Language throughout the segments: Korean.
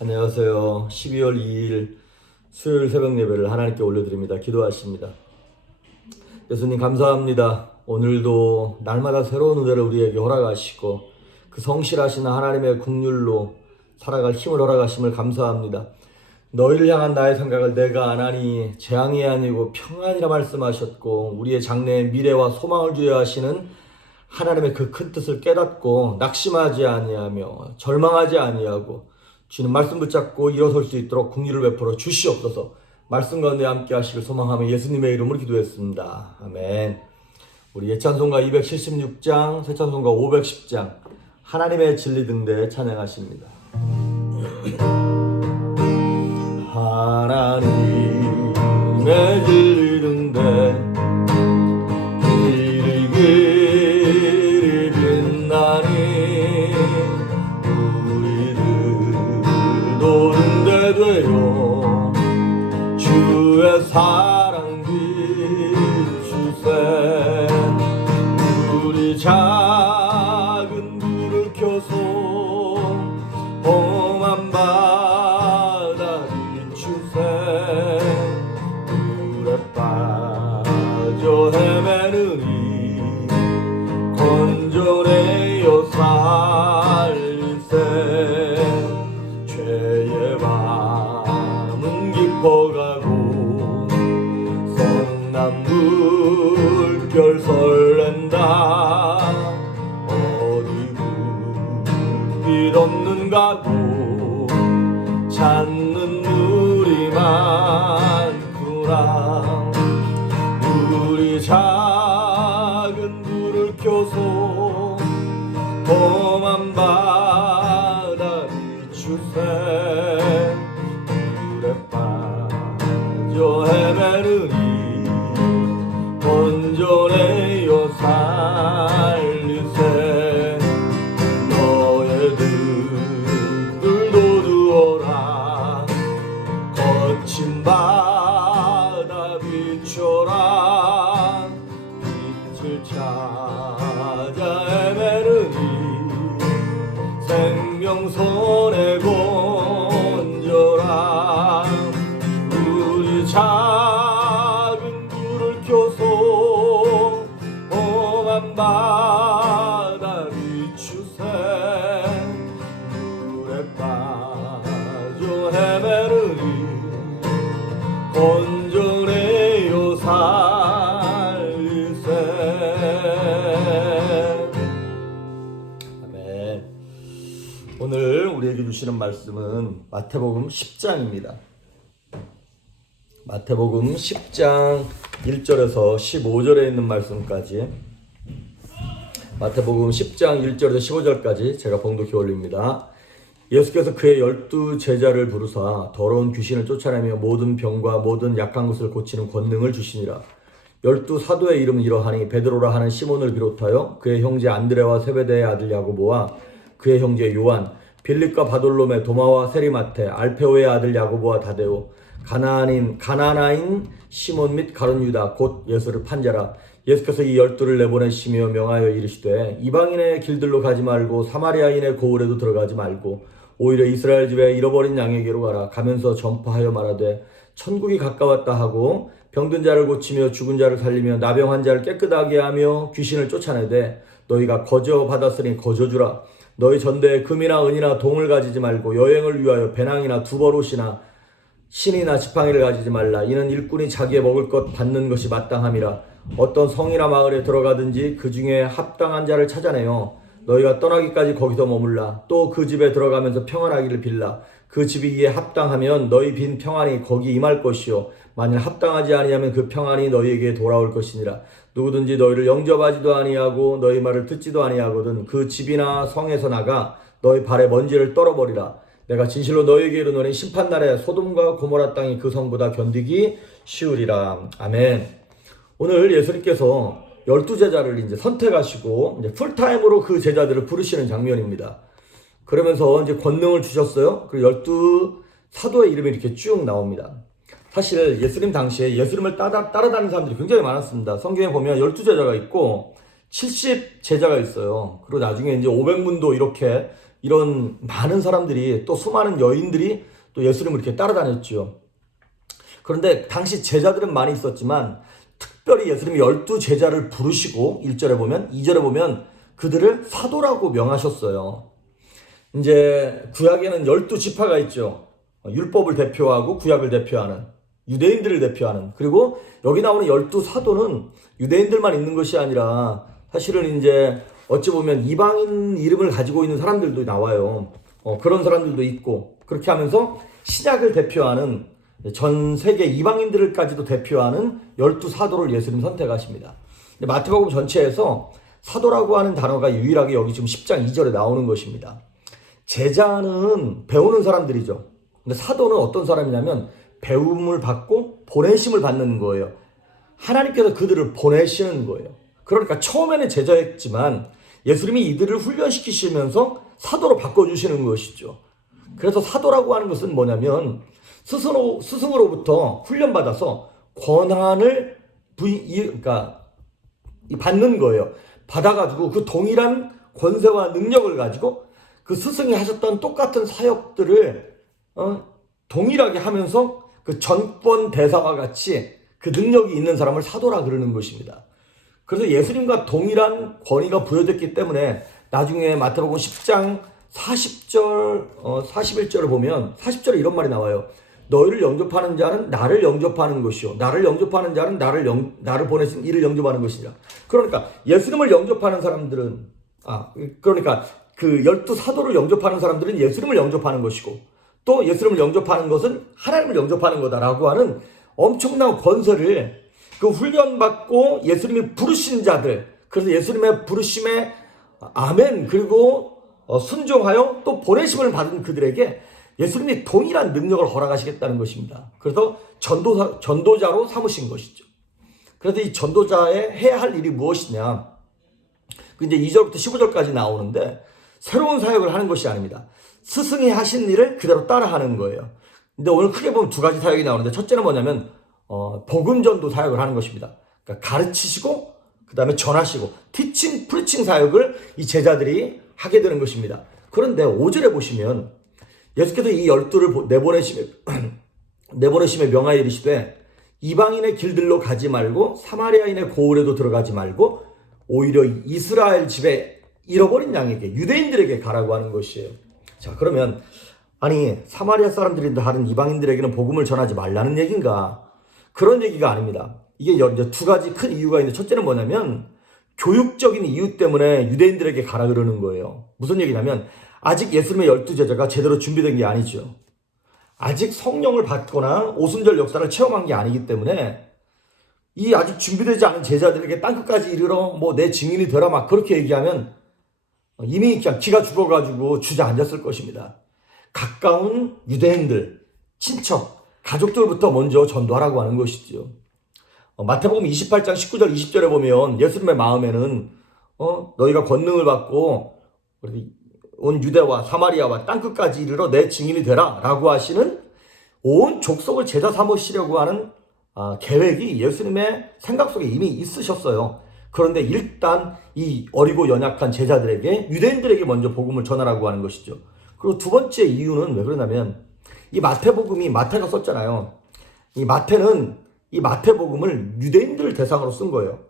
안녕하세요. 12월 2일 수요일 새벽 예배를 하나님께 올려드립니다. 기도하십니다. 예수님 감사합니다. 오늘도 날마다 새로운 은혜를 우리에게 허락하시고 그 성실하신 하나님의 긍휼로 살아갈 힘을 허락하심을 감사합니다. 너희를 향한 나의 생각을 내가 안 하니 재앙이 아니고 평안이라 말씀하셨고 우리의 장래에 미래와 소망을 주려 하시는 하나님의 그 큰 뜻을 깨닫고 낙심하지 아니하며 절망하지 아니하고 주님 말씀 붙잡고 일어설 수 있도록 긍휼을 베풀어 주시옵소서. 말씀 가운데 함께 하시길 소망하며 예수님의 이름으로 기도했습니다. 아멘. 우리 예찬송가 276장, 새찬송가 510장 하나님의 진리 등대 찬양하십니다. 하나님의 진리 등대 길이 빛나니 노른데 되요 주의 사랑 비추세 우리 작은 불을 켜소 험한 바다 비추세 물에 빠져 헤매느니 건져내어 살리세 죄의 밤은 깊어가고 성난 물결 설렌다 어디 불빛 없는가고 찾는 물이 많구나 우리 작은 불을 켜소 험한 바다 비추세 물에 빠져 헤매느니 건져내어 살리세 너의 등불도 두어라 거친 바다 비춰라 빛을 찾아 헤매느니 생명선에 건져라 우리 작은 불을 켜소 험한 바다 비추세 물에 빠져 헤매느니 건져내어 살리세. 아멘. 오늘 우리에게 주시는 말씀은 마태복음 10장입니다. 마태복음 10장 1절에서 15절에 있는 말씀까지 마태복음 10장 1절에서 15절까지 제가 봉독해 올립니다. 예수께서 그의 12 제자를 부르사 더러운 귀신을 쫓아내며 모든 병과 모든 약한 것을 고치는 권능을 주시니라. 12 사도의 이름은 이러하니 베드로라 하는 시몬을 비롯하여 그의 형제 안드레와 세베대의 아들 야고보와 그의 형제 요한 빌립과 바돌로메 도마와 세리마테 알페오의 아들 야고보와 다데오 가나나인 시몬 및 가룟 유다 곧 예수를 판자라. 예수께서 이 12를 내보내시며 명하여 이르시되 이방인의 길들로 가지 말고 사마리아인의 고을에도 들어가지 말고 오히려 이스라엘 집에 잃어버린 양에게로 가라. 가면서 전파하여 말하되 천국이 가까웠다 하고 병든 자를 고치며 죽은 자를 살리며 나병한 자를 깨끗하게 하며 귀신을 쫓아내되 너희가 거저 받았으니 거저 주라. 너희 전대에 금이나 은이나 동을 가지지 말고 여행을 위하여 배낭이나 두벌옷이나 신이나 지팡이를 가지지 말라. 이는 일꾼이 자기의 먹을 것 받는 것이 마땅함이라. 어떤 성이나 마을에 들어가든지 그 중에 합당한 자를 찾아내어 너희가 떠나기까지 거기서 머물라. 또 그 집에 들어가면서 평안하기를 빌라. 그 집이 이에 합당하면 너희 빈 평안이 거기 임할 것이요 만일 합당하지 아니하면 그 평안이 너희에게 돌아올 것이니라. 누구든지 너희를 영접하지도 아니하고 너희 말을 듣지도 아니하거든 그 집이나 성에서 나가 너희 발에 먼지를 떨어버리라. 내가 진실로 너희에게 이르노니 심판날에 소돔과 고모라 땅이 그 성보다 견디기 쉬우리라. 아멘. 오늘 예수님께서 12제자를 이제 선택하시고 이제 풀타임으로 그 제자들을 부르시는 장면입니다. 그러면서 이제 권능을 주셨어요. 그리고 12 사도의 이름이 이렇게 쭉 나옵니다. 사실 예수님 당시에 예수님을 따라다니는 사람들이 굉장히 많았습니다. 성경에 보면 12제자가 있고 70제자가 있어요. 그리고 나중에 이제 500문도 이렇게 이런 많은 사람들이 또 수많은 여인들이 또 예수님을 이렇게 따라다녔죠. 그런데 당시 제자들은 많이 있었지만 특별히 예수님이 12제자를 부르시고 1절에 보면 2절에 보면 그들을 사도라고 명하셨어요. 이제 구약에는 12지파가 있죠. 율법을 대표하고 구약을 대표하는 유대인들을 대표하는, 그리고 여기 나오는 12사도는 유대인들만 있는 것이 아니라 사실은 이제 어찌 보면 이방인 이름을 가지고 있는 사람들도 나와요. 그런 사람들도 있고, 그렇게 하면서 신약을 대표하는 전 세계 이방인들까지도 대표하는 12사도를 예수님 선택하십니다. 근데 마태복음 전체에서 사도라고 하는 단어가 유일하게 여기 지금 10장 2절에 나오는 것입니다. 제자는 배우는 사람들이죠. 근데 사도는 어떤 사람이냐면 배움을 받고 보내심을 받는 거예요. 하나님께서 그들을 보내시는 거예요. 그러니까 처음에는 제자였지만 예수님이 이들을 훈련시키시면서 사도로 바꿔주시는 것이죠. 그래서 사도라고 하는 것은 뭐냐면 스승으로부터 훈련받아서 권한을 받는 거예요. 받아가지고 그 동일한 권세와 능력을 가지고 그 스승이 하셨던 똑같은 사역들을 동일하게 하면서 그 전권 대사와 같이 그 능력이 있는 사람을 사도라 그러는 것입니다. 그래서 예수님과 동일한 권위가 부여됐기 때문에 나중에 마태복음 10장 40절, 41절을 보면 40절에 이런 말이 나와요. 너희를 영접하는 자는 나를 영접하는 것이요, 나를 영접하는 자는 나를 보내신 이를 영접하는 것이라. 그러니까 예수님을 영접하는 사람들은 그러니까 그 12사도를 영접하는 사람들은 예수님을 영접하는 것이고, 또 예수님을 영접하는 것은 하나님을 영접하는 거다라고 하는 엄청난 권세를 그 훈련받고 예수님이 부르신 자들, 그래서 예수님의 부르심에 아멘 그리고 순종하여 또 보내심을 받은 그들에게 예수님이 동일한 능력을 허락하시겠다는 것입니다. 그래서 전도자로 삼으신 것이죠. 그래서 이 전도자의 해야 할 일이 무엇이냐, 이제 2절부터 15절까지 나오는데 새로운 사역을 하는 것이 아닙니다. 스승이 하신 일을 그대로 따라하는 거예요. 근데 오늘 크게 보면 두 가지 사역이 나오는데, 첫째는 뭐냐면 복음 전도 사역을 하는 것입니다. 그러니까 가르치시고 그 다음에 전하시고 티칭, 프리칭 사역을 이 제자들이 하게 되는 것입니다. 그런데 5절에 보시면 예수께서 이 12를 내보내심에 명하여 이르시되 이방인의 길들로 가지 말고 사마리아인의 고을에도 들어가지 말고 오히려 이스라엘 집에 잃어버린 양에게, 유대인들에게 가라고 하는 것이에요. 자, 그러면 아니 사마리아 사람들이 다른 이방인들에게는 복음을 전하지 말라는 얘기인가? 그런 얘기가 아닙니다. 이게 이제 두 가지 큰 이유가 있는데, 첫째는 뭐냐면 교육적인 이유 때문에 유대인들에게 가라 그러는 거예요. 무슨 얘기냐면 아직 예수님의 12제자가 제대로 준비된 게 아니죠. 아직 성령을 받거나 오순절 역사를 체험한 게 아니기 때문에 이 아직 준비되지 않은 제자들에게 땅끝까지 이르러 뭐 내 증인이 되라 막 그렇게 얘기하면 이미 그냥 기가 죽어가지고 주저앉았을 것입니다. 가까운 유대인들, 친척, 가족들부터 먼저 전도하라고 하는 것이죠. 마태복음 28장 19절 20절에 보면 예수님의 마음에는 너희가 권능을 받고 온 유대와 사마리아와 땅끝까지 이르러 내 증인이 되라 라고 하시는 온 족속을 제자 삼으시려고 하는 계획이 예수님의 생각 속에 이미 있으셨어요. 그런데 일단 이 어리고 연약한 제자들에게, 유대인들에게 먼저 복음을 전하라고 하는 것이죠. 그리고 두 번째 이유는 왜 그러냐면 이 마태복음이, 마태가 썼잖아요. 이 마태복음을 유대인들을 대상으로 쓴 거예요.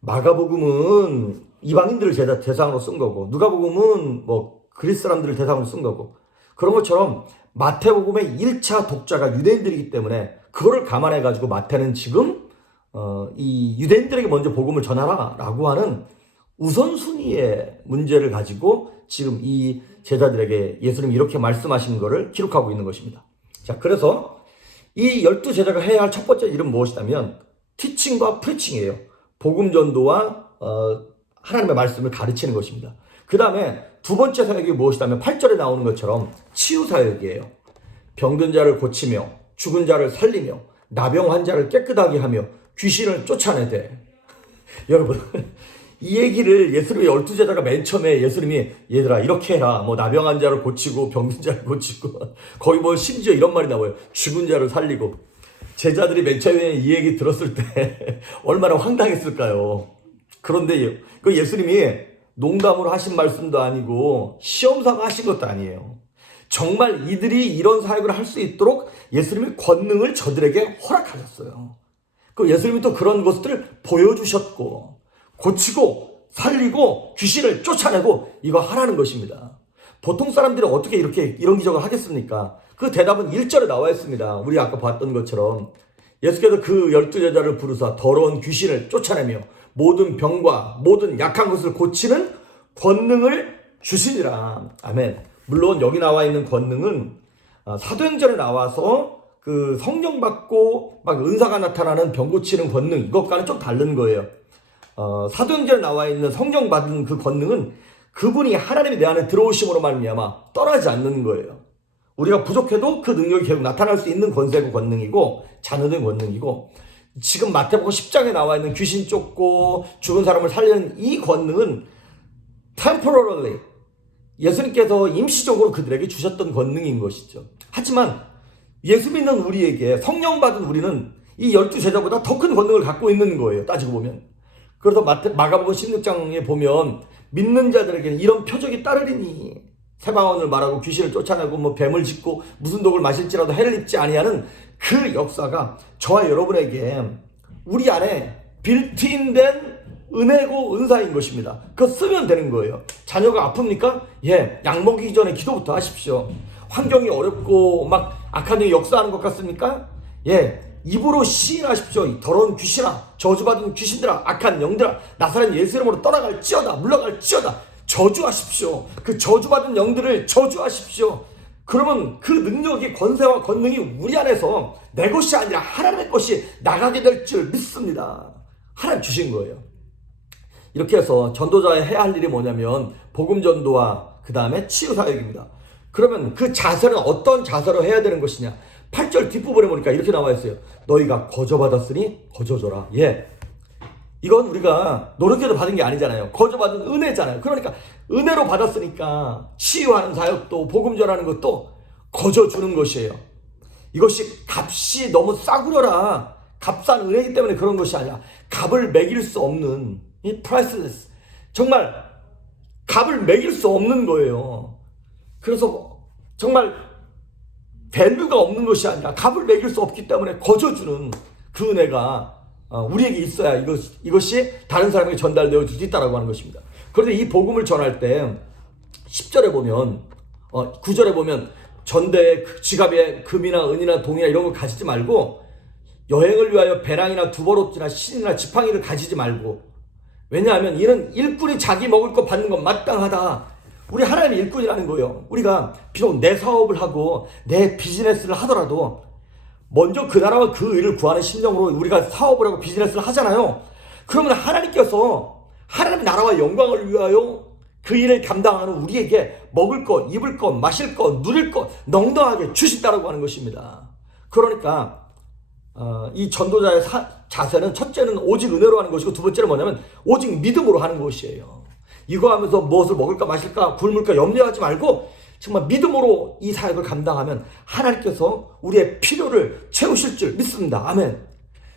마가복음은 이방인들을 대상으로 쓴 거고, 누가복음은 뭐 그리스 사람들을 대상으로 쓴 거고, 그런 것처럼 마태복음의 1차 독자가 유대인들이기 때문에 그거를 감안해 가지고 마태는 지금 이 유대인들에게 먼저 복음을 전하라 라고 하는 우선순위의 문제를 가지고 지금 이 제자들에게 예수님이 이렇게 말씀하신 거를 기록하고 있는 것입니다. 자, 그래서 이 12제자가 해야 할 첫 번째 일은 무엇이냐면 티칭과 프리칭이에요. 복음 전도와 하나님의 말씀을 가르치는 것입니다. 그 다음에 두 번째 사역이 무엇이냐면 8절에 나오는 것처럼 치유 사역이에요. 병든 자를 고치며 죽은 자를 살리며 나병 환자를 깨끗하게 하며 귀신을 쫓아내되. 여러분, 이 얘기를 예수님의 12제자가 맨 처음에 예수님이 얘들아 이렇게 해라, 뭐 나병 환자를 고치고 병든 자를 고치고, 거기 뭐 심지어 이런 말이 나와요. 죽은 자를 살리고. 제자들이 맨 처음에 이 얘기 들었을 때 얼마나 황당했을까요? 그런데 그 예수님이 농담으로 하신 말씀도 아니고 시험 삼아 하신 것도 아니에요. 정말 이들이 이런 사역을 할 수 있도록 예수님이 권능을 저들에게 허락하셨어요. 그 예수님이 또 그런 것들을 보여주셨고 고치고 살리고 귀신을 쫓아내고 이거 하라는 것입니다. 보통 사람들이 어떻게 이렇게 이런 기적을 하겠습니까? 그 대답은 1절에 나와 있습니다. 우리 아까 봤던 것처럼 예수께서 그 12제자를 부르사 더러운 귀신을 쫓아내며 모든 병과 모든 약한 것을 고치는 권능을 주시니라. 아멘. 물론 여기 나와 있는 권능은 사도행전에 나와서 그 성령 받고 막 은사가 나타나는 병 고치는 권능, 이것과는 좀 다른 거예요. 사도행전에 나와 있는 성령 받은 그 권능은 그분이 하나님이 내 안에 들어오심으로 말미암아 떠나지 않는 거예요. 우리가 부족해도 그 능력이 계속 나타날 수 있는 권세고 권능이고 자녀된 권능이고, 지금 마태복음 10장에 나와 있는 귀신 쫓고 죽은 사람을 살리는 이 권능은 temporarily 예수님께서 임시적으로 그들에게 주셨던 권능인 것이죠. 하지만 예수 믿는 우리에게, 성령 받은 우리는 이 12제자보다 더 큰 권능을 갖고 있는 거예요. 따지고 보면. 그래서 마가복음 16장에 보면 믿는 자들에게는 이런 표적이 따르리니 세방언을 말하고 귀신을 쫓아내고 뭐 뱀을 짚고 무슨 독을 마실지라도 해를 입지 아니하는 그 역사가 저와 여러분에게 우리 안에 빌트인된 은혜고 은사인 것입니다. 그거 쓰면 되는 거예요. 자녀가 아픕니까? 예, 약 먹이기 전에 기도부터 하십시오. 환경이 어렵고 막 악한 영이 역사하는 것 같습니까? 예, 입으로 시인하십시오. 더러운 귀신아, 저주받은 귀신들아, 악한 영들아, 나사렛 예수 이름으로 떠나갈지어다, 물러갈지어다. 저주하십시오. 그 저주받은 영들을 저주하십시오. 그러면 그 능력이, 권세와 권능이 우리 안에서 내 것이 아니라 하나님의 것이 나가게 될 줄 믿습니다. 하나님 주신 거예요. 이렇게 해서 전도자의 해야 할 일이 뭐냐면 복음 전도와 그 다음에 치유 사역입니다. 그러면 그 자세는 어떤 자세로 해야 되는 것이냐? 8절 뒷부분에 보니까 이렇게 나와 있어요. 너희가 거저받았으니 거저줘라. 예, 이건 우리가 노력해서 받은 게 아니잖아요. 거저받은 은혜잖아요. 그러니까 은혜로 받았으니까 치유하는 사역도 복음 전하는 것도 거저주는 것이에요. 이것이 값이 너무 싸구려라, 값싼 은혜이기 때문에 그런 것이 아니라 값을 매길 수 없는, 이 priceless, 정말 값을 매길 수 없는 거예요. 그래서 정말 밸류가 없는 것이 아니라 값을 매길 수 없기 때문에 거저주는 그 은혜가 우리에게 있어야 이것이 다른 사람에게 전달되어 줄 수 있다라고 하는 것입니다. 그런데 이 복음을 전할 때 10절에 보면 9절에 보면 전대에 지갑에 금이나 은이나 동이나 이런 걸 가지지 말고 여행을 위하여 배낭이나 두버롯이나 신이나 지팡이를 가지지 말고, 왜냐하면 이는 일꾼이 자기 먹을 것 받는 건 마땅하다. 우리 하나님의 일꾼이라는 거예요. 우리가 비록 내 사업을 하고 내 비즈니스를 하더라도 먼저 그 나라와 그 의를 구하는 심령으로 우리가 사업을 하고 비즈니스를 하잖아요. 그러면 하나님께서 하나님의 나라와 영광을 위하여 그 일을 감당하는 우리에게 먹을 것, 입을 것, 마실 것, 누릴 것 넉넉하게 주신다라고 하는 것입니다. 그러니까 이 전도자의 자세는 첫째는 오직 은혜로 하는 것이고, 두 번째는 뭐냐면 오직 믿음으로 하는 것이에요. 이거 하면서 무엇을 먹을까 마실까 굶을까 염려하지 말고 정말 믿음으로 이 사역을 감당하면 하나님께서 우리의 필요를 채우실 줄 믿습니다. 아멘.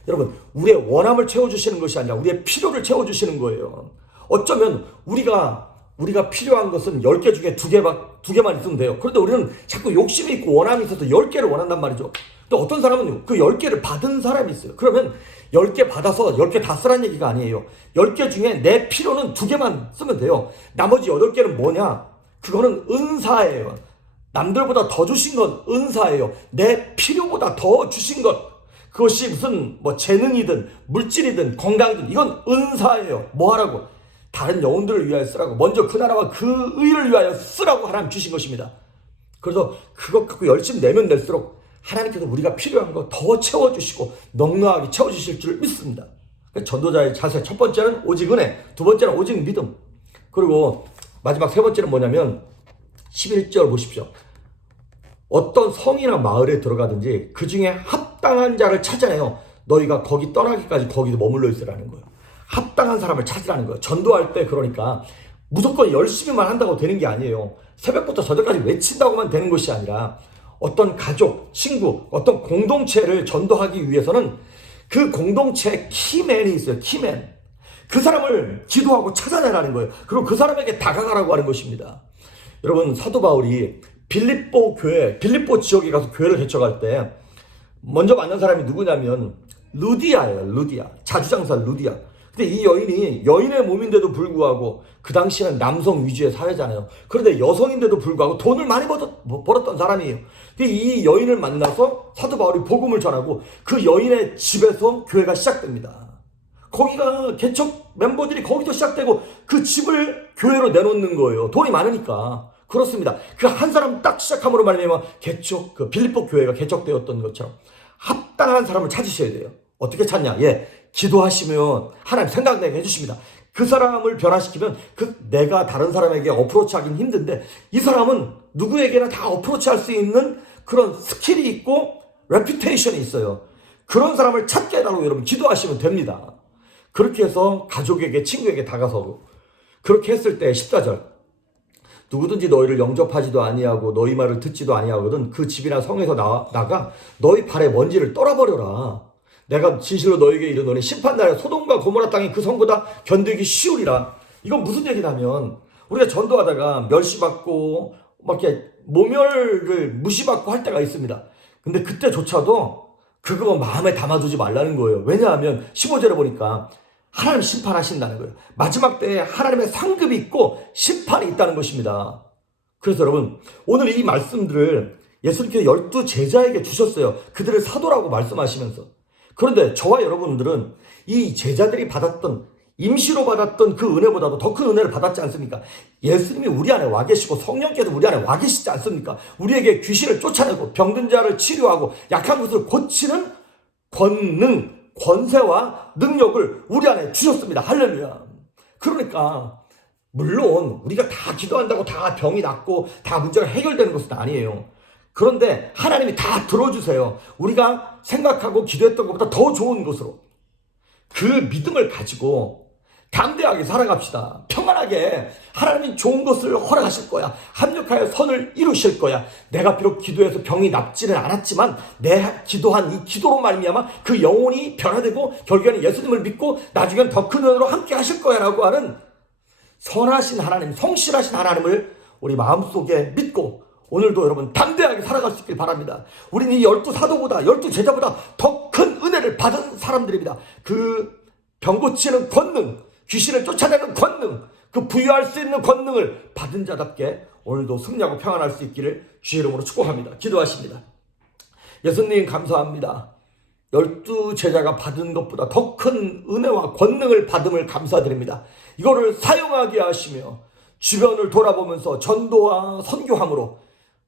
여러분, 우리의 원함을 채워주시는 것이 아니라 우리의 필요를 채워주시는 거예요. 어쩌면 우리가 필요한 것은 10개 중에 2개만 있으면 돼요. 그런데 우리는 자꾸 욕심이 있고 원함이 있어서 10개를 원한단 말이죠. 또 어떤 사람은 그 10개를 받은 사람이 있어요. 그러면 10개 받아서 10개 다 쓰라는 얘기가 아니에요. 10개 중에 내 필요는 2개만 쓰면 돼요. 나머지 8개는 뭐냐? 그거는 은사예요. 남들보다 더 주신 건 은사예요. 내 필요보다 더 주신 것, 그것이 무슨 뭐 재능이든 물질이든 건강이든 이건 은사예요. 뭐 하라고? 다른 영혼들을 위하여 쓰라고. 먼저 그 나라와 그 의를 위하여 쓰라고 하나님 주신 것입니다. 그래서 그것 갖고 열심히 내면 낼수록 하나님께서 우리가 필요한 거 더 채워주시고 넉넉하게 채워주실 줄 믿습니다. 전도자의 자세, 첫 번째는 오직 은혜, 두 번째는 오직 믿음, 그리고 마지막 세 번째는 뭐냐면 11절 보십시오. 어떤 성이나 마을에 들어가든지 그 중에 합당한 자를 찾아내요. 너희가 거기 떠나기까지 거기서 머물러 있으라는 거예요. 합당한 사람을 찾으라는 거예요. 전도할 때 그러니까 무조건 열심히만 한다고 되는 게 아니에요. 새벽부터 저녁까지 외친다고만 되는 것이 아니라 어떤 가족, 친구, 어떤 공동체를 전도하기 위해서는 그 공동체에 키맨이 있어요. 키맨. 그 사람을 기도하고 찾아내라는 거예요. 그리고 그 사람에게 다가가라고 하는 것입니다. 여러분, 사도 바울이 빌립보 지역에 가서 교회를 개척할 때 먼저 만난 사람이 누구냐면 루디아예요. 루디아. 자주장사 루디아. 근데 이 여인이 여인의 몸인데도 불구하고 그 당시에는 남성 위주의 사회잖아요. 그런데 여성인데도 불구하고 돈을 많이 벌었던 사람이에요. 근데 이 여인을 만나서 사도 바울이 복음을 전하고 그 여인의 집에서 교회가 시작됩니다. 거기가 개척 멤버들이 거기서 시작되고 그 집을 교회로 내놓는 거예요. 돈이 많으니까. 그렇습니다. 그 한 사람 딱 시작함으로 말미암아 그 빌립보 교회가 개척되었던 것처럼 합당한 사람을 찾으셔야 돼요. 어떻게 찾냐? 기도하시면 하나님 생각나게 해주십니다. 그 사람을 변화시키면 내가 다른 사람에게 어프로치하기는 힘든데 이 사람은 누구에게나 다 어프로치할 수 있는 그런 스킬이 있고 레퓨테이션이 있어요. 그런 사람을 찾게 해달라고 여러분 기도하시면 됩니다. 그렇게 해서 가족에게 친구에게 다가서고 그렇게 했을 때 14절 누구든지 너희를 영접하지도 아니하고 너희 말을 듣지도 아니하거든 그 집이나 성에서 나가 너희 발에 먼지를 떨어버려라. 내가 진실로 너희에게 이르노니 심판날에 소돔과 고모라 땅이 그 성보다 견디기 쉬우리라. 이건 무슨 얘기냐면 우리가 전도하다가 멸시받고 막 이렇게 모멸을 무시받고 할 때가 있습니다. 근데 그때조차도 그거 마음에 담아두지 말라는 거예요. 왜냐하면 15절에 보니까 하나님 심판하신다는 거예요. 마지막 때에 하나님의 상급이 있고 심판이 있다는 것입니다. 그래서 여러분 오늘 이 말씀들을 예수님께서 12제자에게 주셨어요. 그들을 사도라고 말씀하시면서. 그런데 저와 여러분들은 이 제자들이 받았던 임시로 받았던 그 은혜보다도 더 큰 은혜를 받았지 않습니까? 예수님이 우리 안에 와 계시고 성령께서 우리 안에 와 계시지 않습니까? 우리에게 귀신을 쫓아내고 병든 자를 치료하고 약한 것을 고치는 권능, 권세와 능력을 우리 안에 주셨습니다. 할렐루야. 그러니까 물론 우리가 다 기도한다고 다 병이 낫고 다 문제가 해결되는 것은 아니에요. 그런데 하나님이 다 들어주세요. 우리가 생각하고 기도했던 것보다 더 좋은 것으로 그 믿음을 가지고 담대하게 살아갑시다. 평안하게 하나님이 좋은 것을 허락하실 거야. 합력하여 선을 이루실 거야. 내가 비록 기도해서 병이 낫지는 않았지만 내 기도한 이 기도로 말미암아 그 영혼이 변화되고 결국에는 예수님을 믿고 나중엔 더 큰 은혜로 함께 하실 거야 라고 하는 선하신 하나님, 성실하신 하나님을 우리 마음속에 믿고 오늘도 여러분 담대하게 살아갈 수 있길 바랍니다. 우리는 이 12사도보다 12제자보다 더 큰 은혜를 받은 사람들입니다. 그 병 고치는 권능, 귀신을 쫓아내는 권능, 그 부여할 수 있는 권능을 받은 자답게 오늘도 승리하고 평안할 수 있기를 주의 이름으로 축복합니다. 기도하십니다. 예수님 감사합니다. 12제자가 받은 것보다 더 큰 은혜와 권능을 받음을 감사드립니다. 이거를 사용하게 하시며 주변을 돌아보면서 전도와 선교함으로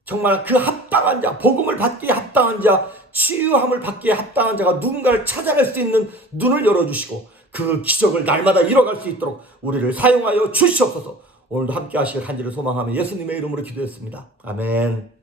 정말 그 합당한 자, 복음을 받기에 합당한 자, 치유함을 받기에 합당한 자가 누군가를 찾아낼 수 있는 눈을 열어주시고 그 기적을 날마다 이뤄갈 수 있도록 우리를 사용하여 주시옵소서. 오늘도 함께 하실 간절히 소망하며 예수님의 이름으로 기도했습니다. 아멘.